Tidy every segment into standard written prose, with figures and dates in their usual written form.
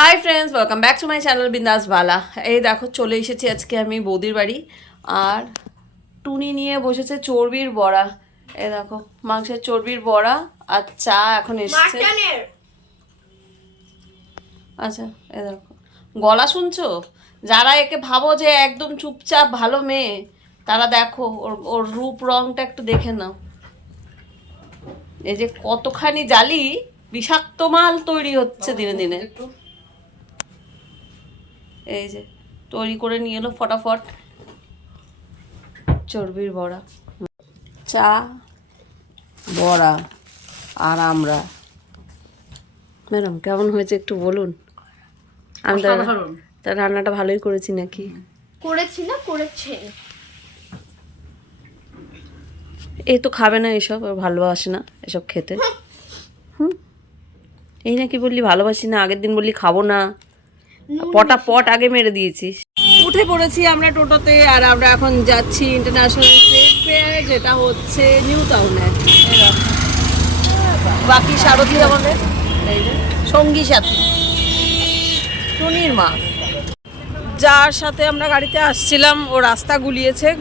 Hi friends, welcome back to my channel বিন্দাস বালা। এই দেখো চলে এসেছি আজকে আমি বৌদির বাড়ি। আর টুনি নিয়ে বসেছে চর্বির বড়া। এই দেখো মাংসের চর্বির বড়া আর চা এখন এসছে। আচ্ছা, এই দেখো গলা শুনছো? যারা একে ভাবো যে একদম চুপচাপ ভালো মেয়ে, তারা দেখো ওর ওর রূপ রংটা একটু দেখে নাও। এই যে কতখানি জালি বিষাক্ত মাল তৈরি হচ্ছে দিনে দিনে। এই যে তৈরি করে নিয়ে এলো ফটাফট চর্বির বড়া, চা, বড়া আর আমরা। ম্যাডাম কেমন হয়েছে একটু বলুন। আমি তার রান্নাটা ভালোই করেছি নাকি? করেছি না করেছে। এই তো খাবে না এসব, ওর ভালোবাসে না এসব খেতে। এই নাকি বললি ভালোবাসি না, আগের দিন বললি খাবো না, পট আগে মেরে দিয়েছিস। উঠে পড়েছি আমরা টোটোতে আর আমরা এখন যাচ্ছি ইন্টারন্যাশনাল ট্রেড ফেয়ার, যেটা হচ্ছে নিউ টাউনে। বাকি সারথি আমাদের সঙ্গী সাথী টুনির মা, যার সাথে আমরা গাড়িতে আসছিলাম, ও রাস্তা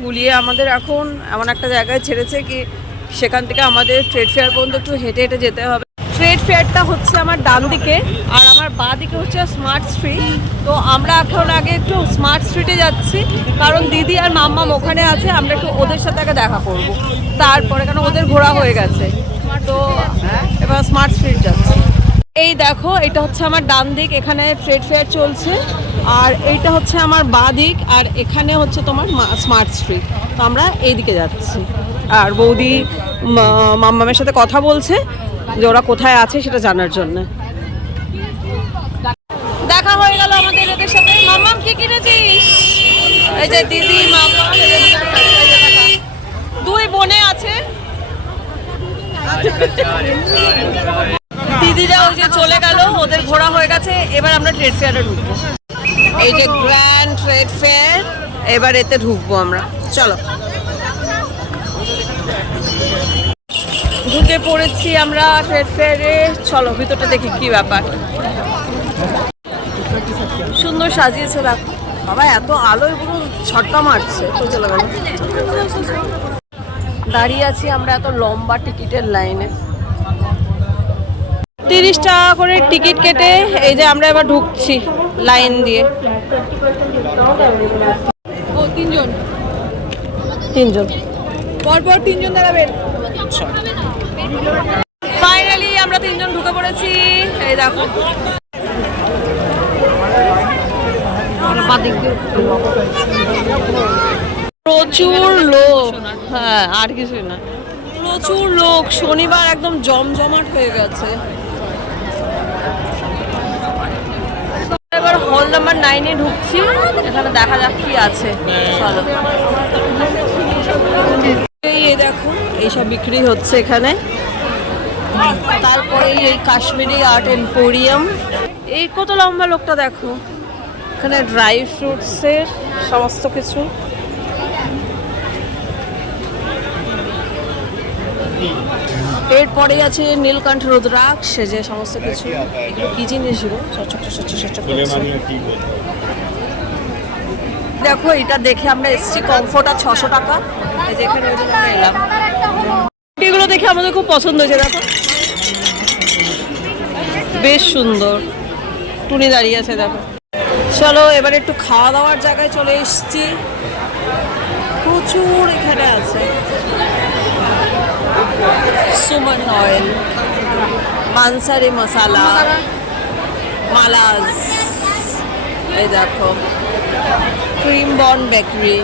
গুলিয়ে আমাদের এখন এমন একটা জায়গায় ছেড়েছে কি সেখান থেকে আমাদের ট্রেড ফেয়ার পর্যন্ত একটু হেঁটে হেঁটে যেতে হবে। ট্রেড ফেয়ারটা হচ্ছে আমার ডান দিকে আর আমার বাঁ দিকে হচ্ছে স্মার্ট স্ট্রিট। তো আমরা এখন আগে একটু স্মার্ট স্ট্রিটে যাচ্ছি, কারণ দিদি আর মাম্মাম ওখানে আছে, আমরা একটু ওদের সাথে আগে দেখা করব তারপরে, কারণ ওদের ঘোরা হয়ে গেছে। তো এবার স্মার্ট স্ট্রিট যাচ্ছি। এই দেখো এটা হচ্ছে আমার ডান দিক, এখানে ট্রেড ফেয়ার চলছে, আর এইটা হচ্ছে আমার বাঁ দিক, আর এখানে হচ্ছে তোমার স্মার্ট স্ট্রিট। তো আমরা এইদিকে যাচ্ছি আর বৌদি মাম্মামের সাথে কথা বলছে যে ওরা কোথায় আছে সেটা জানার জন্য। দেখা হয়ে গেল আমাদের এদের সাথে। মাম্মাম কি কিনেছিস? এই যে দিদি মাম্মাম, দুই বোনে আছে। দিদিরা ওই যে চলে গেল, ওদের ঘোরা হয়ে গেছে। এবার আমরা ট্রেড ফেয়ারে ঢুকবো। এই যে গ্র্যান্ড ট্রেড ফেয়ার, এবার এতে ঢুকবো আমরা। চলো, ঢুকে পড়েছি আমরা ট্রেড ফেয়ারে। চলো ভিতরটা দেখি কি ব্যাপার। সুন্দর সাজিয়েছে দেখো বাবা, এত আলোয় পুরো ছটকা মারছে। তো চলে গেল, দাঁড়িয়ে আছি আমরা এত লম্বা টিকিটের লাইনে। 30 টাকা করে টিকিট কেটে এই যে আমরা এবার ঢুকছি লাইন দিয়ে। ও তিনজন পরপর তিনজন দাঁড়াবেন। ফাইনালি আমরা তিনজন ঢুকে পড়েছি। এই দেখো প্রচুর লোক, হ্যাঁ আর কিছুই না, প্রচুর লোক। শনিবার একদম জমজমাট হয়ে গেছে। এবার হল নাম্বার 9-এ ঢুকছি, এখানে দেখা যাক কি আছে। চলো, এই দেখো এইসব বিক্রি হচ্ছে এখানে। তারপরে এই কাশ্মীরি আর্ট এম্পোরিয়াম। এই কত লম্বা লোকটা দেখো, এখানে ড্রাই ফ্রুটসের সমস্ত কিছু। এরপরে আছে নীলকণ্ঠ রুদ্রাক্ষ, যে সমস্ত কিছু। এগুলো কি জিনিস গো? দেখো এটা দেখে আমরা এসেছি কমফোর্ট, 600 টাকা। এই যে এখানে এলাম, এগুলো দেখে আমাদের খুব পছন্দ হয়েছে। দেখো বেশ সুন্দর, টুনি দাঁড়িয়ে আছে দেখো। চলো এবার একটু খাওয়া দাওয়ার জায়গায় চলে এসেছি, প্রচুর এখানে আছে। সুমন অয়েল, মানসারি মশালা, মালাজ, এই দেখো ক্রিম বন বেকারি।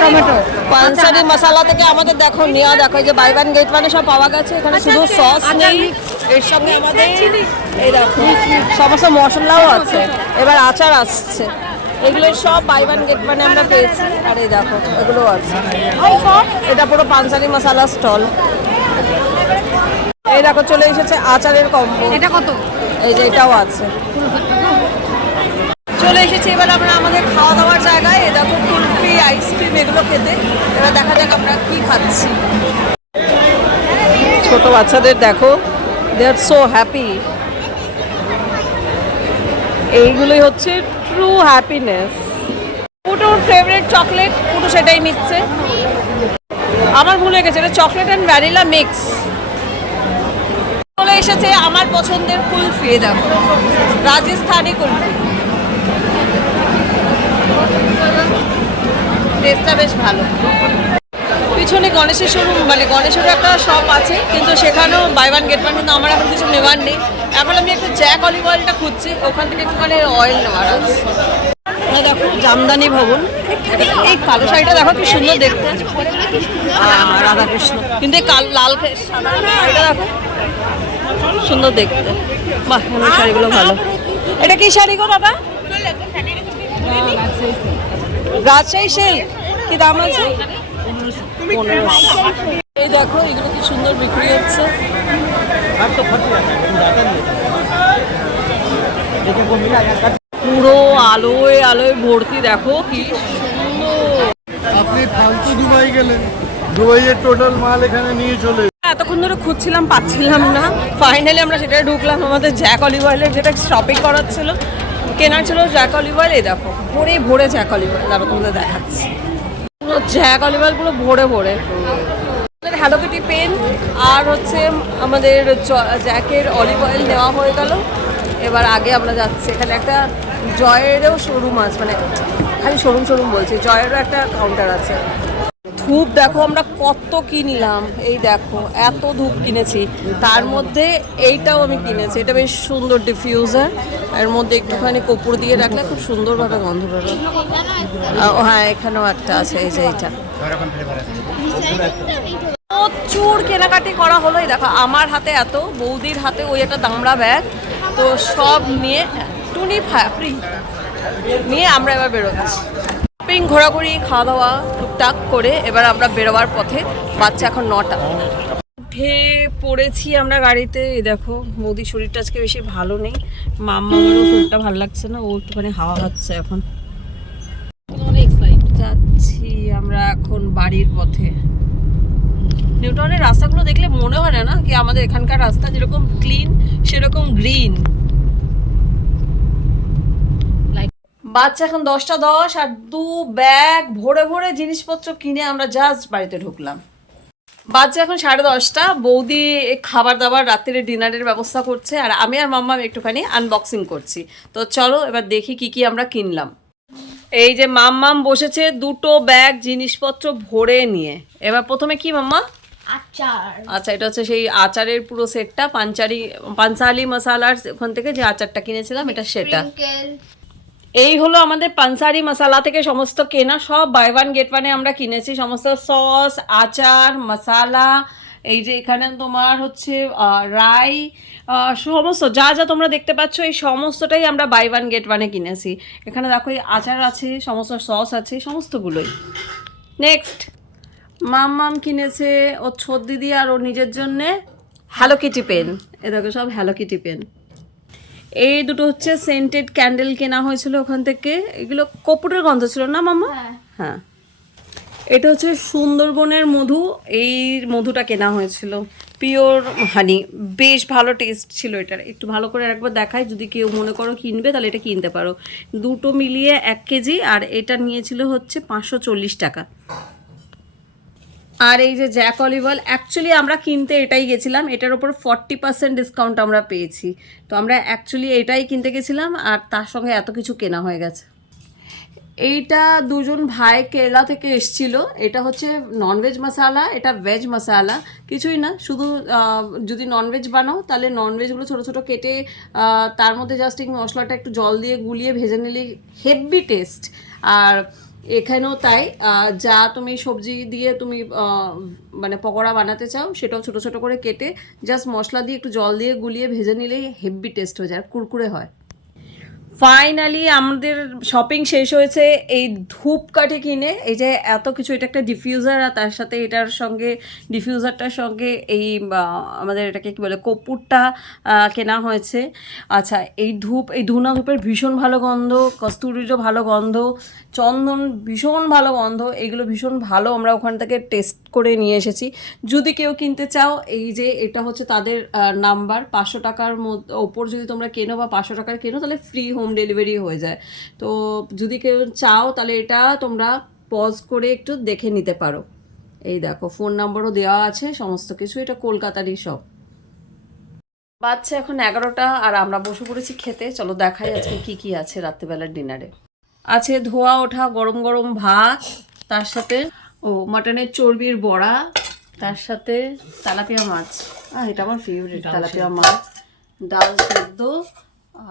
টমেটো পানসারি মশালা থেকে আমাদের দেখো নেওয়া, দেখো যে বাই ওয়ান গেট ওয়ানে সব পাওয়া গেছে। এখানে শুধু সস নেই, এর সঙ্গে আমাদের এই দেখো সমস্ত মশলাও আছে। এবার আচার আসছে, এগুলো সব বাই ওয়ান গেট ওয়ানে আমরা পেয়েছি। আর এই দেখো এগুলো আছে। এটা পুরো পানসারি মশালা স্টল। এই দেখো চলে এসেছে আচারের কম্বো। এটা কত? এই যে এটাও আছে। চলে এসেছি এবার আমরা আমাদের খাওয়া দাওয়ার জায়গায়। এ দেখো এগুলো খেতে। এবার দেখা যাক আমরা কি খাচ্ছি। ছোট বাচ্চাদের দেখো, দে আর সো হ্যাপি। এইগুলোই হচ্ছে true happiness. পুটুর favourite chocolate, Putu সেটাই নিচ্ছে। আমার ভুলে গেছে, এটা চকলেট অ্যান্ড ভ্যানিলা মিক্স। চলে এসেছে আমার পছন্দের কুলফি, দেখো রাজস্থানি কুলফি। টেস্টটা বেশ ভালো। পিছনে গণেশের শোরুম, মানে গণেশেরও একটা শপ আছে, কিন্তু সেখানেও বাই ওয়ান গেট ওয়ান, কিন্তু আমার এখন কিছু নেওয়ার নেই। এখন আমি একটু জ্যাক অলিভ অয়েলটা খুঁজছি, ওখান থেকে একটুখানি অয়েল নেওয়ার আছে। দেখো জামদানি ভবন, এই কালো শাড়িটা দেখো কি সুন্দর দেখতে, রাধাকৃষ্ণ। কিন্তু এই লাল সাদা শাড়িটা দেখো সুন্দর দেখতে। বাহ, শাড়িগুলো ভালো। এটা কি শাড়ি গো দাদা? রাজশাহী সিল্ক। কি দাম আছে? 1500। এই দেখো এগুলো কি সুন্দর বিক্রি হচ্ছে। পুরো আলোয় আলোয় ভর্তি, দেখো কি সুন্দর। আপনি ফালতু দুবাই গেলেন, দুবাইয়ের টোটাল মাল এখানে নিয়ে চলে। এতক্ষণ ধরে খুঁজছিলাম, পাচ্ছিলাম না। ফাইনালি আমরা সেটাই ঢুকলাম। আমাদের জ্যাক অলিভ অয়েলের যেটা শপিং করার ছিল, কেনার ছিল জ্যাক অলিভ অয়েল। এই দেখো ভরে ভরে জ্যাক অলিভ অয়েল, আরো তোমাদের দেখাচ্ছি। পুরো জ্যাক অলিভ অয়েল পুরো ভরে ভরে। হ্যালো কিটি পেন আর হচ্ছে আমাদের জ্যাকের অলিভ অয়েল নেওয়া হয়ে গেল। এবার আগে আমরা যাচ্ছি, এখানে একটা জয়েরও শোরুম আছে, মানে খালি শোরুম বলছি, জয়েরও একটা কাউন্টার আছে। ধূপ দেখো আমরা কত কিনলাম, এই দেখো এত ধূপ কিনেছি। তার মধ্যে এইটাও আমি কিনেছি, এটা বেশ সুন্দর ডিফিউজার। এর মধ্যে একটুখানি কর্পূর দিয়ে রাখলে খুব সুন্দরভাবে গন্ধ বেরোয়। হ্যাঁ, এখানেও একটা আছে, এই যে এইটা। প্রচুর কেনাকাটি করা হলো। এই দেখো আমার হাতে এত, বৌদির হাতে ওই একটা দামড়া ব্যাগ, তো সব নিয়ে টুনি ফ্রি নিয়ে আমরা এবার বেরোচ্ছি। শপিং, ঘোরাঘুরি, খাওয়া দাওয়া টুকটাক করে এবার আমরা বেরোবার পথে। বাচ্চা এখন 9টা। উঠে পড়েছি আমরা গাড়িতে। এই দেখো বৌদির শরীরটা আজকে বেশি ভালো নেই, মাম্মারও শরীরটা ভালো লাগছে না, ও একটুখানি হাওয়া খাচ্ছে এখন। যাচ্ছি আমরা এখন বাড়ির পথে। নিউটাউনের রাস্তাগুলো দেখলে মনে হয় না কি আমাদের এখানকার রাস্তা যেরকম ক্লিন সেরকম গ্রিন। বাচ্চা এখন 10টা 10 আর 2 ব্যাগ ভরে ভরে জিনিসপত্র কিনে আমরা জাস্ট বাড়িতে ঢুকলাম। বাচ্চা এখন 10:30। বৌদি খাবার দাবার রাত্রে ডিনারের ব্যবস্থা করছে, আর আমি আর মাম্মা একটুখানি আনবক্সিং করছি। তো চলো এবার দেখি কি কি আমরা কিনলাম। এই যে মাম্মাম বসেছে 2টো ব্যাগ জিনিসপত্র ভরে নিয়ে। এবার প্রথমে কি মাম্মা? আচার। আচ্ছা, এটা হচ্ছে সেই আচারের পুরো সেটটা, পাঞ্চালি মশালার ওখান থেকে যে আচারটা কিনেছিলাম, এটা সেটা। এই হলো আমাদের পানসারি মশালা থেকে সমস্ত কেনা, সব বাই ওয়ান গেট ওয়ানে আমরা কিনেছি। সমস্ত সস, আচার, মশালা, এই যে এখানে তোমার হচ্ছে রাই, সমস্ত যা যা তোমরা দেখতে পাচ্ছ এই সমস্তটাই আমরা বাই ওয়ান গেট ওয়ানে কিনেছি। এখানে দেখো এই আচার আছে, সমস্ত সস আছে, সমস্তগুলোই। নেক্সট মাম কিনেছে ওর ছোট দিদি আর ওর নিজের জন্যে হ্যালো কিটি পেন। এ দেখো সব হ্যালো কিটি পেন। এই দুটো হচ্ছে সেন্টেড ক্যান্ডেল কেনা হয়েছিল ওখান থেকে। এগুলো কর্পূরের গন্ধ ছিল না মাম্মা? হ্যাঁ। এটা হচ্ছে সুন্দরবনের মধু, এই মধুটা কেনা হয়েছিল, পিওর হানি, বেশ ভালো টেস্ট ছিল এটার। একটু ভালো করে একবার দেখাই, যদি কেউ মনে করো কিনবে তাহলে এটা কিনতে পারো। দুটো মিলিয়ে 1 কেজি, আর এটা নিয়েছিল হচ্ছে 540 টাকা। আর এই যে জ্যাক অলিভ অয়েল, অ্যাকচুয়ালি আমরা কিনতে এটাই গেছিলাম, এটার ওপর 40% ডিসকাউন্ট আমরা পেয়েছি। তো আমরা অ্যাকচুয়ালি এটাই কিনতে গেছিলাম, আর তার সঙ্গে এত কিছু কেনা হয়ে গেছে। এইটা দুজন ভাই কেরালা থেকে এসছিল। এটা হচ্ছে ননভেজ মশালা, এটা ভেজ মশালা। কিছুই না, শুধু যদি ননভেজ বানাও তাহলে ননভেজগুলো ছোটো ছোটো কেটে তার মধ্যে জাস্ট এই মশলাটা একটু জল দিয়ে গুলিয়ে ভেজে নিলেই হেভি টেস্ট। আর এখানেও তাই, যা তুমি সবজি দিয়ে তুমি মানে পকোড়া বানাতে চাও সেটাও ছোটো ছোটো করে কেটে জাস্ট মশলা দিয়ে একটু জল দিয়ে গুলিয়ে ভেজে নিলেই হেভি টেস্ট হয়ে যায়, কুরকুরে হয়। ফাইনালি আমাদের শপিং শেষ হয়েছে। এই ধূপকাঠি কিনে, এই যে এত কিছু, এটা একটা ডিফিউজার আর তার সাথে এটার সঙ্গে ডিফিউজারটার সঙ্গে এই আমাদের এটাকে কী বলে কর্পূরটা কেনা হয়েছে। আচ্ছা, এই ধূনা ধূপের ভীষণ ভালো গন্ধ, কস্তুরিরও ভালো গন্ধ, চন্দন ভীষণ ভালো গন্ধ, এগুলো ভীষণ ভালো। আমরা ওখান থেকে টেস্ট করে নিয়ে এসেছি। যদি কেউ কিনতে চাও, এই যে এটা হচ্ছে তাদের নাম্বার, 500 টাকার ওপর যদি তোমরা কেনো বা 500 টাকার কেনো তাহলে ফ্রি হোম ডেলিভারি হয়ে যায়। তো যদি কেউ চাও তাহলে এটা তোমরা পজ করে একটু দেখে নিতে পারো। এই দেখো ফোন নাম্বারও দেওয়া আছে, সমস্ত কিছু। এটা কলকাতারই সব। বাচ্চা এখন 11টা আর আমরা বসে পড়েছি খেতে। চলো দেখাই আজকে কি কি আছে রাত্রিবেলার ডিনারে। আছে ধোয়া ওঠা গরম গরম ভাত, তার সাথে মাটনের চর্বির বড়া, তার সাথে তেলাপিয়া মাছ, এটা আমার ফেভারিট তেলাপিয়া মাছ, ডাল সেদ্ধ,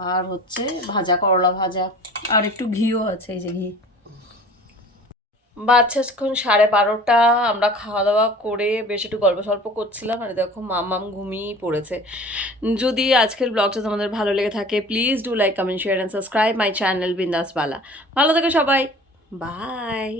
আর হচ্ছে ভাজা, করলা ভাজা, আর একটু ঘিও আছে, এই যে ঘি। বাচ্চা এখন 12:30, আমরা খাওয়া দাওয়া করে বেশ একটু গল্প সল্প করছিলাম, আর দেখো মাম্মাম ঘুমিয়েই পড়েছে। যদি আজকের ব্লগটা তোমাদের ভালো লেগে থাকে, please do like, comment, share and subscribe my channel বিন্দাস বালা। ভালো থেকো সবাই, বাই।